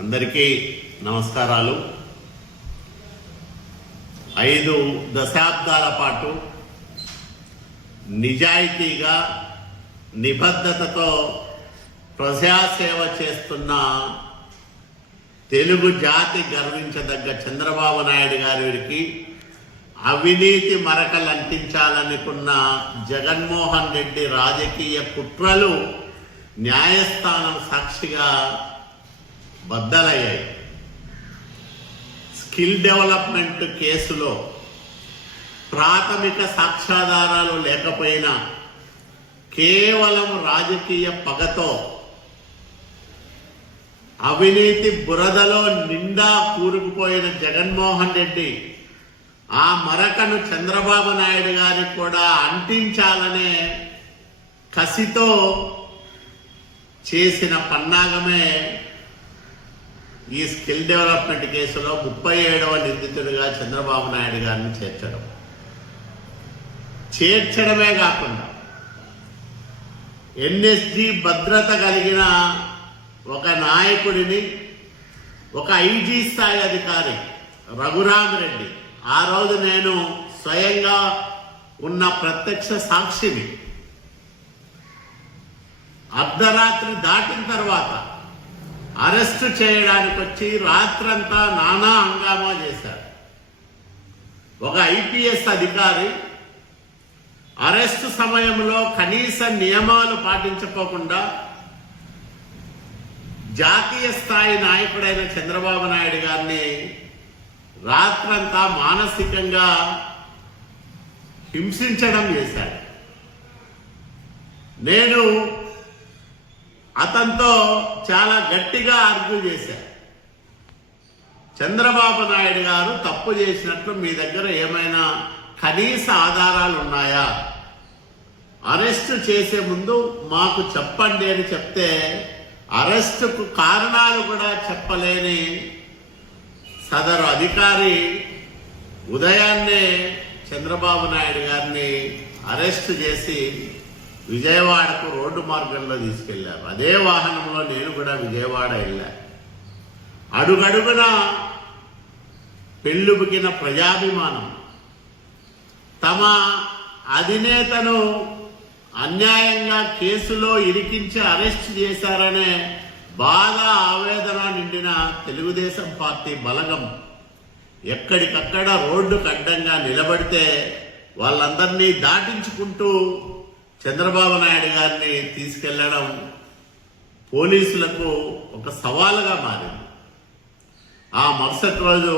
అందరికీ నమస్కారాలు. 5 దశాబ్దాల పాటు నిజాయితీగా నిబద్ధతతో ప్రజాసేవ చేస్తున్న తెలుగు జాతి గర్వించదగ్గ చంద్రబాబు నాయుడు గారికి అవినీతి మరకలు అంటించాలనుకున్న జగన్మోహన్ రెడ్డి రాజకీయ కుట్రలు న్యాయస్థానం సాక్షిగా బద్దలయ్యాయి. స్కిల్ డెవలప్మెంట్ కేసులో ప్రాథమిక సాక్ష్యాధారాలు లేకపోయినా కేవలం రాజకీయ పగతో అవినీతి బురదలో నిండా కూరుకుపోయిన జగన్మోహన్ రెడ్డి ఆ మరకను చంద్రబాబు నాయుడు గారికి కూడా అంటించాలనే కసితో చేసిన పన్నాగమే ఈ స్కిల్ డెవలప్మెంట్ కేసులో 37వ నిందితుడిగా చంద్రబాబు నాయుడు గారిని చేర్చడమే కాకుండా ఎన్ఎస్జి భద్రత కలిగిన ఒక నాయకుడిని, ఒక ఐజీ స్థాయి అధికారి రఘురామిరెడ్డి, ఆ రోజు నేను స్వయంగా ఉన్న ప్రత్యక్ష సాక్షిని, అర్ధరాత్రి దాటిన తర్వాత అరెస్టు చేయడానికి వచ్చి రాత్రంతా నానా హంగామా చేశారు. ఒక ఐపీఎస్ అధికారి అరెస్టు సమయంలో కనీస నియమాలు పాటించకోకుండా జాతీయ స్థాయి నాయకుడైన చంద్రబాబు నాయుడు గారిని రాత్రంతా మానసికంగా హింసించడం చేశాడు. నేను అతనితో చాలా గట్టిగా ఆర్గ్యూ చేశాను. చంద్రబాబు నాయుడు గారు తప్పు చేసినట్లు మీ దగ్గర ఏమైనా కనీస ఆధారాలు ఉన్నాయా? అరెస్టు చేసే ముందు మాకు చెప్పండి అని చెప్తే అరెస్టుకు కారణాలు కూడా చెప్పలేని సదరు అధికారి ఉదయాన్నే చంద్రబాబు నాయుడు గారిని అరెస్టు చేసి విజయవాడకు రోడ్డు మార్గంలో తీసుకెళ్లారు. అదే వాహనంలో నేను కూడా విజయవాడ వెళ్ళా. అడుగడుగున పెళ్ళుబుకిన ప్రజాభిమానం, తమ అధినేతను అన్యాయంగా కేసులో ఇరికించి అరెస్ట్ చేశారనే బాధ, ఆవేదన నిండిన తెలుగుదేశం పార్టీ బలగం ఎక్కడికక్కడ రోడ్డుకు అడ్డంగా నిలబడితే వాళ్ళందరినీ దాటించుకుంటూ చంద్రబాబు నాయుడు గారిని తీసుకెళ్లడం పోలీసులకు ఒక సవాలుగా మారింది. ఆ మరుసటి రోజు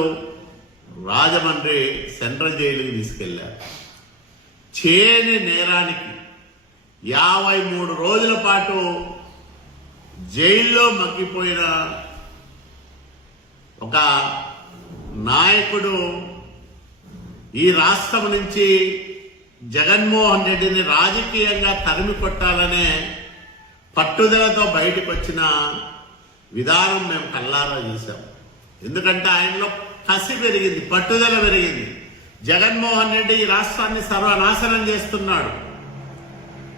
రాజమండ్రి సెంట్రల్ జైలుకి తీసుకెళ్లారు. చేయని నేరానికి 53 రోజుల పాటు జైల్లో మగ్గిపోయిన ఒక నాయకుడు ఈ రాష్ట్రం నుంచి జగన్మోహన్ రెడ్డిని రాజకీయంగా తరిమి కొట్టాలనే పట్టుదలతో బయటకు వచ్చిన విధానం మేము కళ్ళారా చూసాం. ఎందుకంటే ఆయనలో కసి పెరిగింది, పట్టుదల పెరిగింది. జగన్మోహన్ రెడ్డి ఈ రాష్ట్రాన్ని సర్వనాశనం చేస్తున్నాడు,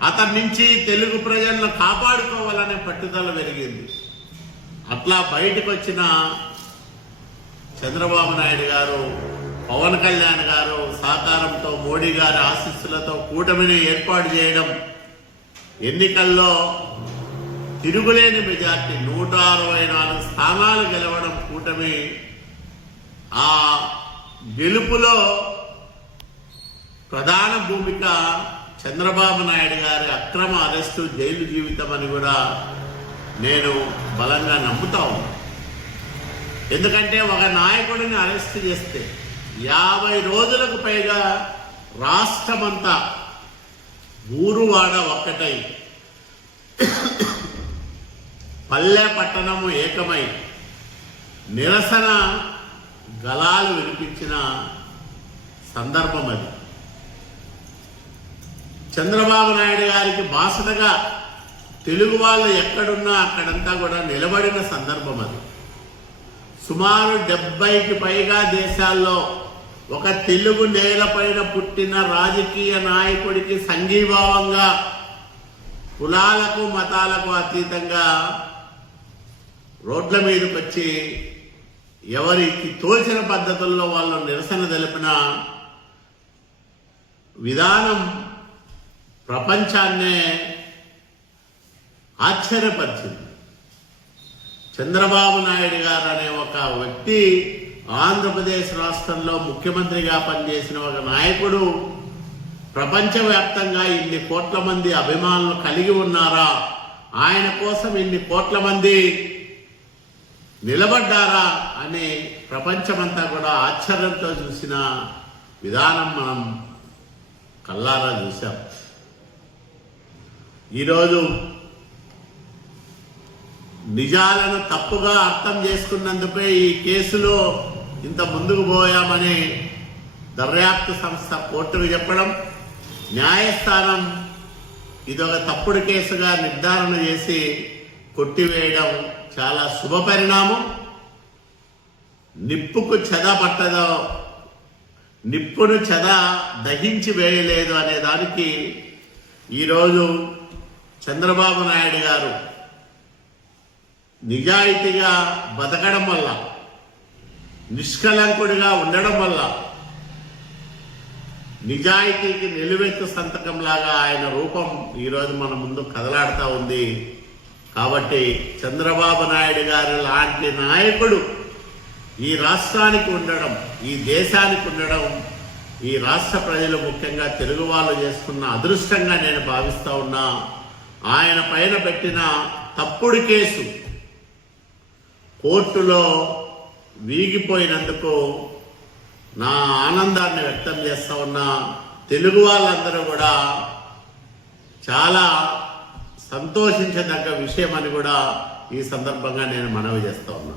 అతని నుంచి తెలుగు ప్రజలను కాపాడుకోవాలనే పట్టుదల పెరిగింది. అట్లా బయటకు వచ్చిన చంద్రబాబు నాయుడు గారు, పవన్ కళ్యాణ్ గారు సహకారంతో, మోడీ గారి ఆశీస్సులతో కూటమిని ఏర్పాటు చేయడం, ఎన్నికల్లో తిరుగులేని మెజార్టీ 164 స్థానాలు గెలవడం కూటమి. ఆ గెలుపులో ప్రధాన భూమిక చంద్రబాబు నాయుడు గారి అక్రమ అరెస్టు, జైలు జీవితం అని కూడా నేను బలంగా నమ్ముతా ఉన్నాను. ఎందుకంటే ఒక నాయకుడిని అరెస్ట్ చేస్తే 50 రోజులకు పైగా రాష్ట్రమంతా ఊరువాడ ఒక్కటై, పల్లె పట్టణము ఏకమై నిరసన గళాలు వినిపించిన సందర్భం అది. చంద్రబాబు నాయుడు గారికి బాసటగా తెలుగు వాళ్ళు ఎక్కడున్నా అక్కడంతా కూడా నిలబడిన సందర్భం అది. సుమారు 70కి పైగా దేశాల్లో ఒక తెలుగు నేలపైన పుట్టిన రాజకీయ నాయకుడికి సంఘీభావంగా కులాలకు మతాలకు అతీతంగా రోడ్ల మీదకి వచ్చి ఎవరికి తోచిన పద్ధతుల్లో వాళ్ళు నిరసన తెలిపిన విధానం ప్రపంచాన్నే ఆశ్చర్యపరిచింది. చంద్రబాబు నాయుడు గారు అనే ఒక వ్యక్తి ఆంధ్రప్రదేశ్ రాష్ట్రంలో ముఖ్యమంత్రిగా పనిచేసిన ఒక నాయకుడు ప్రపంచవ్యాప్తంగా ఇన్ని కోట్ల మంది అభిమానులు కలిగి ఉన్నారా, ఆయన కోసం ఇన్ని కోట్ల మంది నిలబడ్డారా అని ప్రపంచమంతా కూడా ఆశ్చర్యంతో చూసిన విధానం మనం కల్లారా చూశాం. ఈరోజు నిజాలను తప్పుగా అర్థం చేసుకున్నందుకే ఈ కేసులో ఇంత ముందుకు పోయామని దర్యాప్తు సంస్థ కోర్టుకు చెప్పడం, న్యాయస్థానం ఇదొక తప్పుడు కేసుగా నిర్ధారణ చేసి కొట్టివేయడం చాలా శుభ పరిణామం. నిప్పుకు చెద పట్టదో, నిప్పును చెద దహించి వేయలేదు అనే దానికి ఈరోజు చంద్రబాబు నాయుడు గారు నిజాయితీగా బతకడం వల్ల, నిష్కలంకుడిగా ఉండడం వల్ల, నిజాయితీకి నిలువెత్తు సంతకంలాగా ఆయన రూపం ఈరోజు మన ముందు కదలాడుతూ ఉంది. కాబట్టి చంద్రబాబు నాయుడు గారు లాంటి నాయకుడు ఈ రాష్ట్రానికి ఉండడం, ఈ దేశానికి ఉండడం, ఈ రాష్ట్ర ప్రజలు ముఖ్యంగా తెలుగు వాళ్ళు చేసుకున్న అదృష్టంగా నేను భావిస్తూ ఉన్నా. ఆయన పైన పెట్టిన తప్పుడు కేసు కోర్టులో వీగిపోయినందుకు నా ఆనందాన్ని వ్యక్తం చేస్తా ఉన్నా. తెలుగు వాళ్ళందరూ కూడా చాలా సంతోషించదగ్గ విషయం అని కూడా ఈ సందర్భంగా నేను మనవి చేస్తా ఉన్నా.